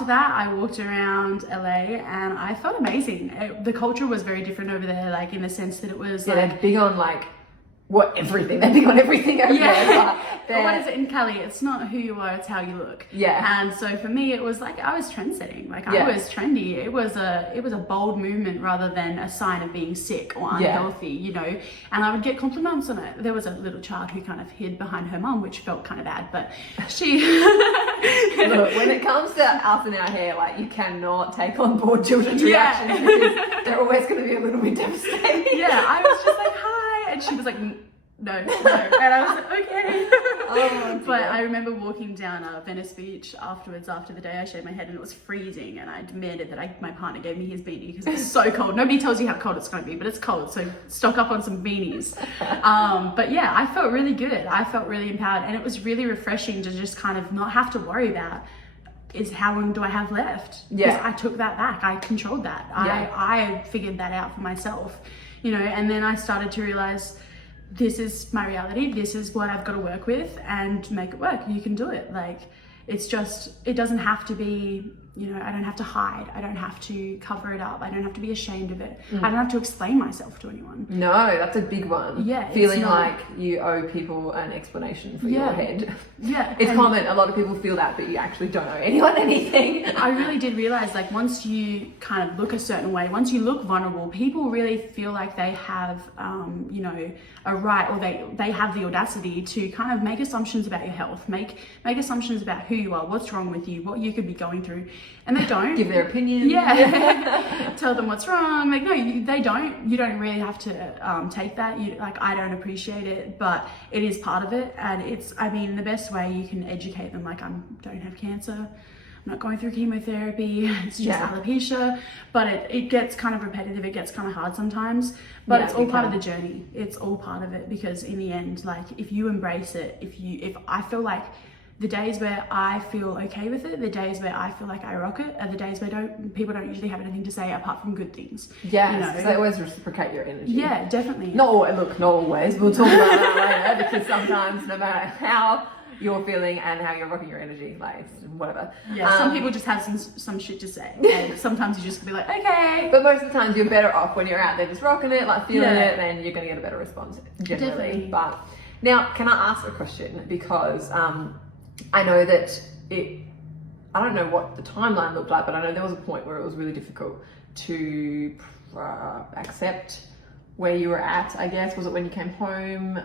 after that, I walked around LA and I felt amazing. The culture was very different over there, like in the sense that it was they're big on like everything. They're big on everything over there. But what is it in Cali? It's not who you are, it's how you look. Yeah. And so for me, it was like I was trendsetting. Like I was trendy. It was a bold movement rather than a sign of being sick or unhealthy, you know. And I would get compliments on it. There was a little child who kind of hid behind her mum, which felt kind of bad, but she. Look, when it comes to us and our hair, like you cannot take on board children's reactions because they're always going to be a little bit devastating. Yeah, I was just like, hi, and she was like, no, and I was like, okay. But I remember walking down Venice Beach afterwards, after the day I shaved my head, and it was freezing, and I demanded that my partner gave me his beanie because it was so cold. Nobody tells you how cold it's going to be, but it's cold, so stock up on some beanies. But yeah, I felt really good. I felt really empowered, and it was really refreshing to just kind of not have to worry about is how long do I have left? Because I took that back. I controlled that. I figured that out for myself, you know, and then I started to realize this is my reality. This is what I've got to work with and make it work. You can do it. Like, it's just, it doesn't have to be, you know, I don't have to hide. I don't have to cover it up. I don't have to be ashamed of it. I don't have to explain myself to anyone. No, that's a big one. Yeah. Feeling like you owe people an explanation for your head. Yeah. It's common. A lot of people feel that, but you actually don't owe anyone anything. I really did realize, like, once you kind of look a certain way, once you look vulnerable, people really feel like they have, you know, a right, or they have the audacity to kind of make assumptions about your health, make assumptions about who you are, what's wrong with you, what you could be going through. And they don't. Give their opinion. Yeah. Tell them what's wrong. Like, no, they don't. You don't really have to take that. I don't appreciate it, but it is part of it. And it's, I mean, the best way you can educate them, like, I don't have cancer. I'm not going through chemotherapy. It's just alopecia. But it gets kind of repetitive. It gets kind of hard sometimes. But it's all part of the journey. It's all part of it, because in the end, like, if you embrace it, if I feel like the days where I feel okay with it, the days where I feel like I rock it, are the days where people don't usually have anything to say apart from good things. Yes, you know? because they always reciprocate your energy. Yeah, definitely. Not always. We'll talk about that later, because sometimes, no matter how you're feeling and how you're rocking your energy, like, whatever. Yeah, some people just have some shit to say, and sometimes you just be like, okay. But most of the times you're better off when you're out there just rocking it, like feeling it, then you're going to get a better response generally. Definitely. But now, can I ask a question? Because I know that I don't know what the timeline looked like, but I know there was a point where it was really difficult to accept where you were at, I guess. Was it when you came home?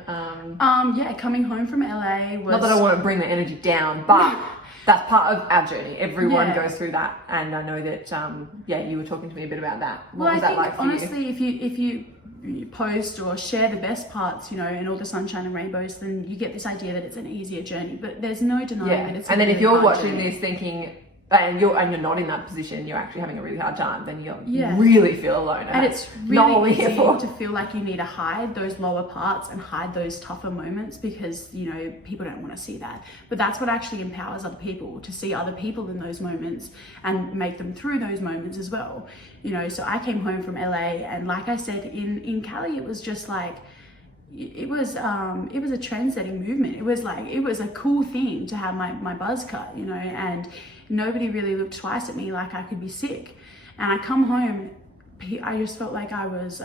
Yeah, coming home from LA was... Not that I want to bring the energy down, but that's part of our journey. Everyone goes through that, and I know that, you were talking to me a bit about that. What was that like for honestly, if you post or share the best parts, you know, and all the sunshine and rainbows, then you get this idea that it's an easier journey, but there's no denying that it's and then really if you're hard watching journey. this thinking, and you're not in that position, you're actually having a really hard time, then you really feel alone. And it's really easy to feel like you need to hide those lower parts and hide those tougher moments, because, you know, people don't want to see that. But that's what actually empowers other people, to see other people in those moments and make them through those moments as well. You know, so I came home from LA, and like I said, in Cali, it was just like, it was a trend-setting movement. It was a cool thing to have my buzz cut, you know, and nobody really looked twice at me like I could be sick. And I come home, I just felt like I was,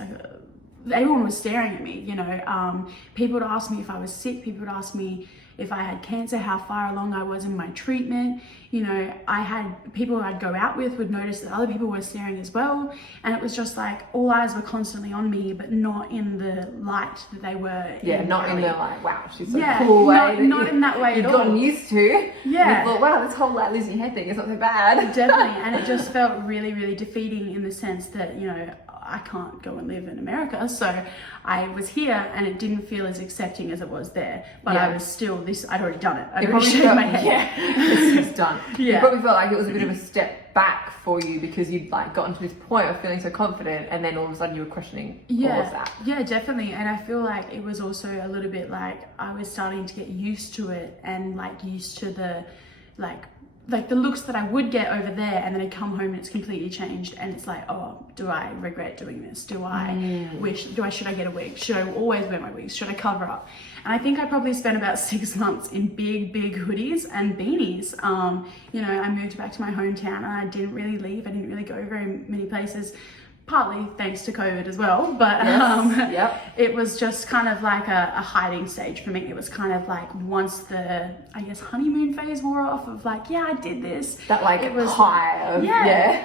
everyone was staring at me, you know. People would ask me if I was sick. People would ask me if I had cancer, how far along I was in my treatment. You know, I had people I'd go out with would notice that other people were staring as well. And it was just like, all eyes were constantly on me, but not in the light that they were. Yeah, not in the like, wow, she's so cool way. Not in that way at all. You've gotten used to. Yeah. You thought, wow, this whole like losing your hair thing is not so bad. Definitely. And it just felt really, really defeating, in the sense that, you know, I can't go and live in America. So I was here, and it didn't feel as accepting as it was there. But I was still I'd already done it. I'd already shaved my head. Yeah, it's just done. Yeah. You probably felt like it was a bit of a step back for you, because you'd like gotten to this point of feeling so confident, and then all of a sudden you were questioning all of that. Yeah, definitely. And I feel like it was also a little bit like I was starting to get used to it, and like used to the like the looks that I would get over there, and then I come home and it's completely changed, and it's like, oh, do I regret doing this? Should I get a wig? Should I always wear my wigs? Should I cover up? And I think I probably spent about 6 months in big hoodies and beanies. You know, I moved back to my hometown and I didn't really leave. I didn't really go very many places, partly thanks to COVID as well, but it was just kind of like a hiding stage for me. It was kind of like once the, I guess, honeymoon phase wore off of like, yeah, I did this. That like it was high of,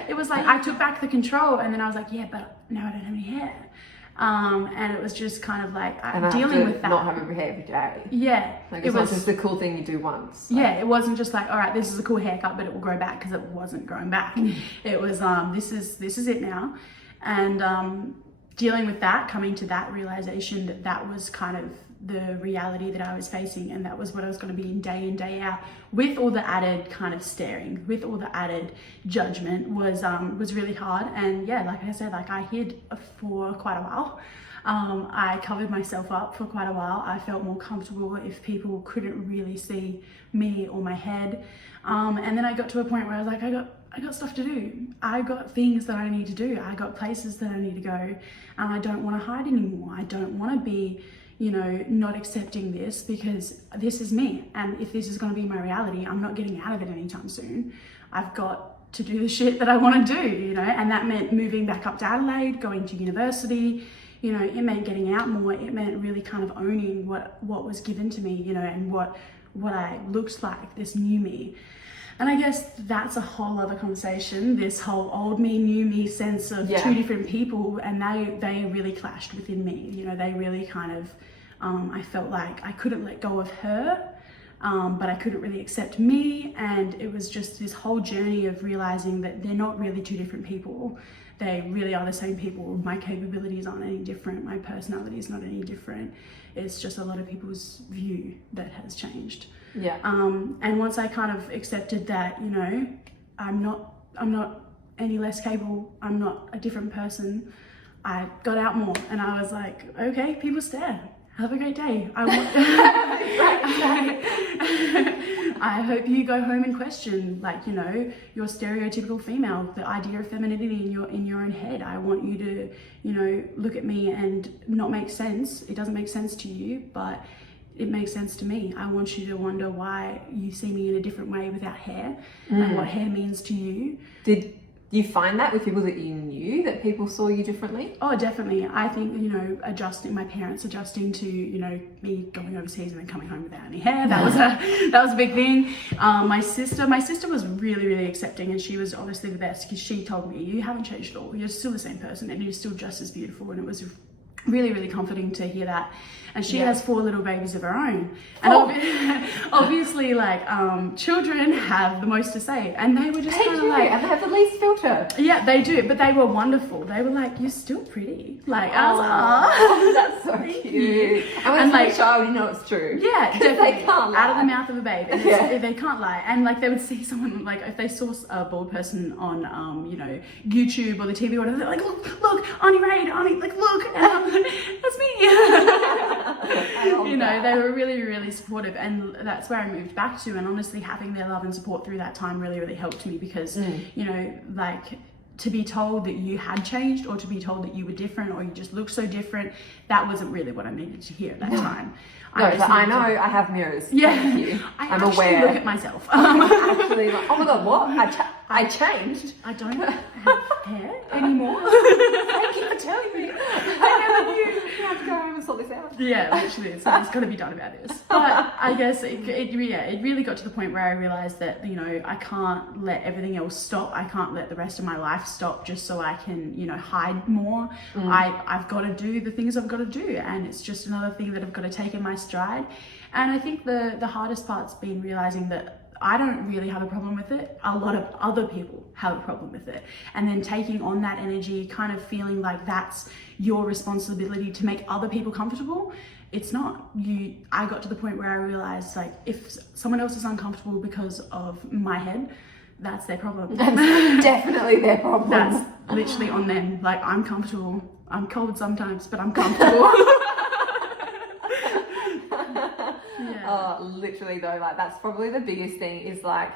it was like I took back the control, and then I was like, yeah, but now I don't have any hair. And it was just kind of like dealing with that. Not having hair every day. Yeah. Like it's not just the cool thing you do once. Yeah, it wasn't just like, all right, this is a cool haircut, but it will grow back, because it wasn't growing back. It was, this is it now. And dealing with that, coming to that realization that that was kind of the reality that I was facing, and that was what I was going to be in day out, with all the added kind of staring, with all the added judgment, was really hard. And yeah, like I said, like I hid for quite a while. I covered myself up for quite a while. I felt more comfortable if people couldn't really see me or my head. And then I got to a point where I was like, I got stuff to do. I got things that I need to do. I got places that I need to go, and I don't want to hide anymore. I don't want to be, you know, not accepting this, because this is me. And if this is going to be my reality, I'm not getting out of it anytime soon. I've got to do the shit that I want to do, you know, and that meant moving back up to Adelaide, going to university. You know, it meant getting out more. It meant really kind of owning what was given to me, you know, and what I looked like, this new me. And I guess that's a whole other conversation, this whole old me, new me sense of two different people, and they really clashed within me. You know, they really kind of, I felt like I couldn't let go of her, but I couldn't really accept me. And it was just this whole journey of realizing that they're not really two different people. They really are the same people. My capabilities aren't any different. My personality is not any different. It's just a lot of people's view that has changed. Yeah. And once I kind of accepted that, you know, I'm not any less capable. I'm not a different person. I got out more, and I was like, okay, people stare. Have a great day. I hope you go home and question, like, you know, your stereotypical female, the idea of femininity in your own head. I want you to, you know, look at me and not make sense. It doesn't make sense to you, but it makes sense to me. I want you to wonder why you see me in a different way without hair, and what hair means to you. Did you find that with people that you knew, that people saw you differently? Oh, definitely. I think, you know, my parents adjusting to, you know, me going overseas and then coming home without any hair. That was a big thing. My sister was really accepting, and she was honestly the best, because she told me, you haven't changed at all. You're still the same person, and you're still just as beautiful. And it was really comforting to hear that. And she has 4 little babies of her own, and obviously, like, children have the most to say, and they were just kind of like, and they have the least filter. Yeah, they do, but they were wonderful. They were like, you're still pretty. Like, that's so cute. And like, a child, you know it's true. Yeah, definitely. They can't lie. Out of the mouth of a babe, and they can't lie. And like, they would see someone, like, if they saw a bald person on, you know, YouTube or the TV or whatever, they're like, look, Auntie Raid, like, look, and I'm like, that's me. You know, they were really supportive, and that's where I moved back to. And honestly, having their love and support through that time really helped me, because you know, like, to be told that you had changed, or to be told that you were different, or you just looked so different, that wasn't really what I needed to hear at that time. I know, I have mirrors. Yeah, thank you. I'm aware. Look at myself. Actually, like, oh my god, what? I changed. I don't have hair anymore. Thank you for telling me. I never knew. I have to go home and sort this out. Yeah, literally, it's got to be done about this. But I guess it really got to the point where I realized that, you know, I can't let everything else stop. I can't let the rest of my life stop just so I can, you know, hide more. I've got to do the things I've got to do, and it's just another thing that I've got to take in my stride. And I think the hardest part's been realizing that I don't really have a problem with it. A lot of other people have a problem with it. And then taking on that energy, kind of feeling like that's your responsibility to make other people comfortable. It's not. I got to the point where I realized, like, if someone else is uncomfortable because of my head, that's their problem. That's definitely their problem. That's literally on them. Like, I'm comfortable. I'm cold sometimes, but I'm comfortable. Literally though, like, that's probably the biggest thing, is like,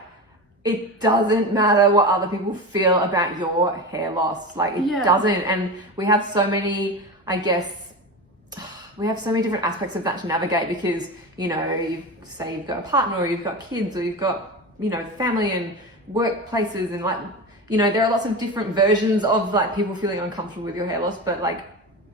it doesn't matter what other people feel about your hair loss. Like, it doesn't. And we have so many, I guess, we have so many different aspects of that to navigate because, you know, you say you've got a partner or you've got kids or you've got, you know, family and workplaces and like, you know, there are lots of different versions of like people feeling uncomfortable with your hair loss, but like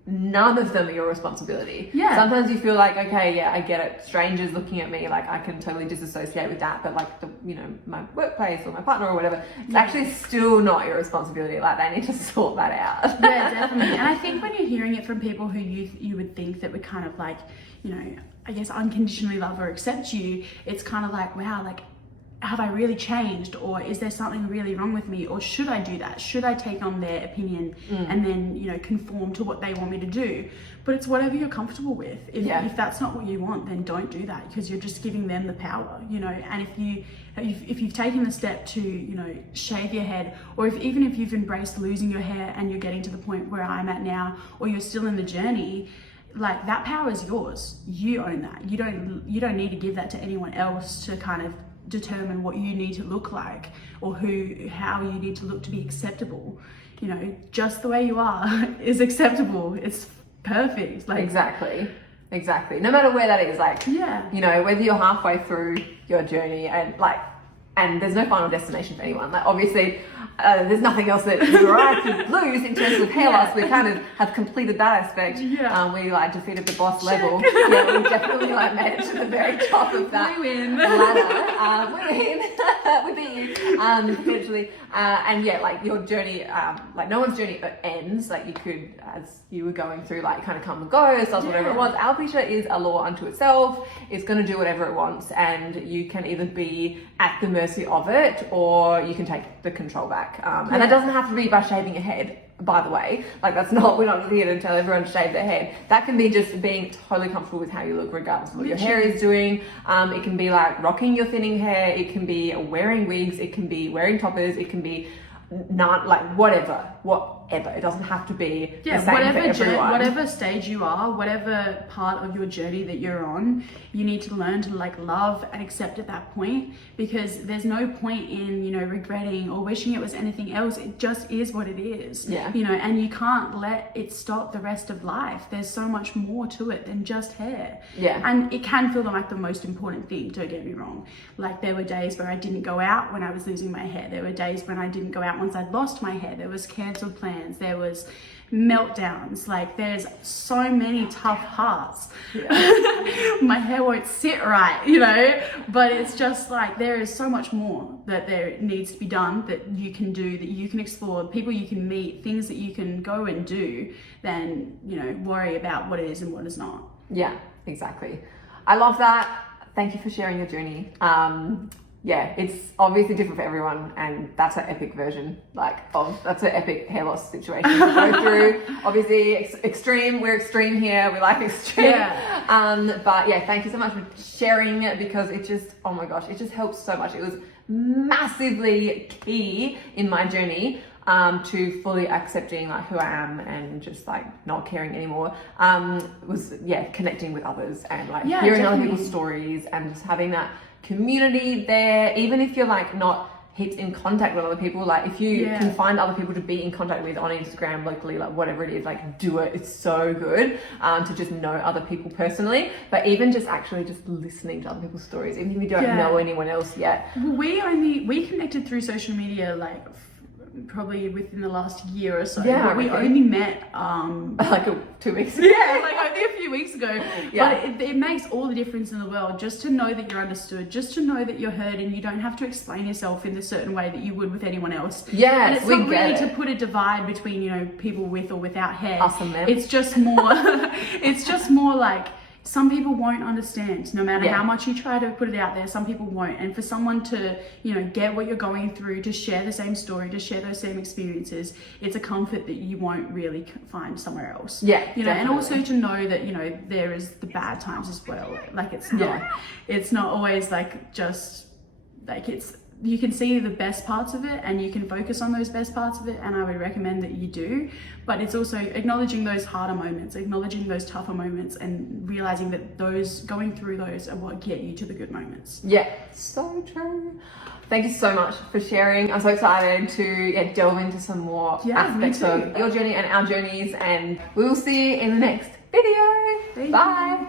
none of them are your responsibility. Yeah. Sometimes you feel like, okay, yeah, I get it. Strangers looking at me, like I can totally disassociate with that. But like the, you know, my workplace or my partner or whatever, it's actually still not your responsibility. Like they need to sort that out. Yeah, definitely. And I think when you're hearing it from people who you would think that would kind of like, you know, I guess unconditionally love or accept you, it's kind of like, wow, like, have I really changed, or is there something really wrong with me, or should I do that? Should I take on their opinion and then, you know, conform to what they want me to do? But it's whatever you're comfortable with. If that's not what you want, then don't do that, because you're just giving them the power, you know. And if you've taken the step to, you know, shave your head, or even if you've embraced losing your hair and you're getting to the point where I'm at now, or you're still in the journey, like that power is yours. You own that. You don't need to give that to anyone else to kind of determine what you need to look like or how you need to look to be acceptable. You know, just the way you are is acceptable. It's perfect. Like exactly no matter where that is, like, you know, whether you're halfway through your journey and there's no final destination for anyone. Like obviously there's nothing else that you or I could lose in terms of hair loss. We kind of have completed that aspect. We like defeated the boss level. We definitely like made it to the very top of that ladder. We win. We beat you. Potentially. And yeah, like your journey, like no one's journey ends. Like you could, as you were going through, like kind of come and go, so whatever it was. Alopecia is a law unto itself. It's going to do whatever it wants, and you can either be at the mercy of it or you can take the control back. And that doesn't have to be by shaving your head, by the way. Like that's not, we're not here to tell everyone to shave their head. That can be just being totally comfortable with how you look regardless of what your hair is doing. It can be like rocking your thinning hair. It can be wearing wigs. It can be wearing toppers. It can be not like whatever. It doesn't have to be the same for everyone. Whatever stage you are, whatever part of your journey that you're on, you need to learn to like love and accept at that point, because there's no point in, you know, regretting or wishing it was anything else. It just is what it is. You know, and you can't let it stop the rest of life. There's so much more to it than just hair. And it can feel like the most important thing, don't get me wrong. Like there were days where I didn't go out when I was losing my hair. There were days when I didn't go out once I'd lost my hair. There was cancelled plans. There was meltdowns. Like there's so many tough parts. My hair won't sit right, you know, but it's just like there is so much more that there needs to be done, that you can do, that you can explore, people you can meet, things that you can go and do, than, you know, worry about what it is and what is not. Exactly. I love that. Thank you for sharing your journey. It's obviously different for everyone, and that's an epic version, that's an epic hair loss situation to go through. Obviously, extreme, we're extreme here, we like extreme. But yeah, thank you so much for sharing it, because it just, oh my gosh, it just helps so much. It was massively key in my journey to fully accepting like who I am and just like not caring anymore. Was connecting with others and like hearing other people's stories and just having that community there, even if you're like not heaps in contact with other people. Like if you can find other people to be in contact with on Instagram locally, like whatever it is, like do it. It's so good to just know other people personally, but even just actually just listening to other people's stories, even if you don't know anyone else yet. We connected through social media like probably within the last year or so. We only met like 2 weeks ago. Like only a few weeks ago. But it makes all the difference in the world just to know that you're understood, just to know that you're heard, and you don't have to explain yourself in a certain way that you would with anyone else. And it's not really to put a divide between, you know, people with or without hair. Us and them. It's just more it's just more like some people won't understand, no matter how much you try to put it out there. Some people won't, and for someone to, you know, get what you're going through, to share the same story, to share those same experiences, it's a comfort that you won't really find somewhere else. You know, definitely. And also to know that, you know, there is the bad times as well. Like it's not always like just like you can see the best parts of it and you can focus on those best parts of it, and I would recommend that you do. But it's also acknowledging those harder moments, acknowledging those tougher moments, and realizing that going through those are what get you to the good moments. Yeah, so true. Thank you so much for sharing. I'm so excited to delve into some more aspects of your journey and our journeys, and we will see you in the next video. Bye.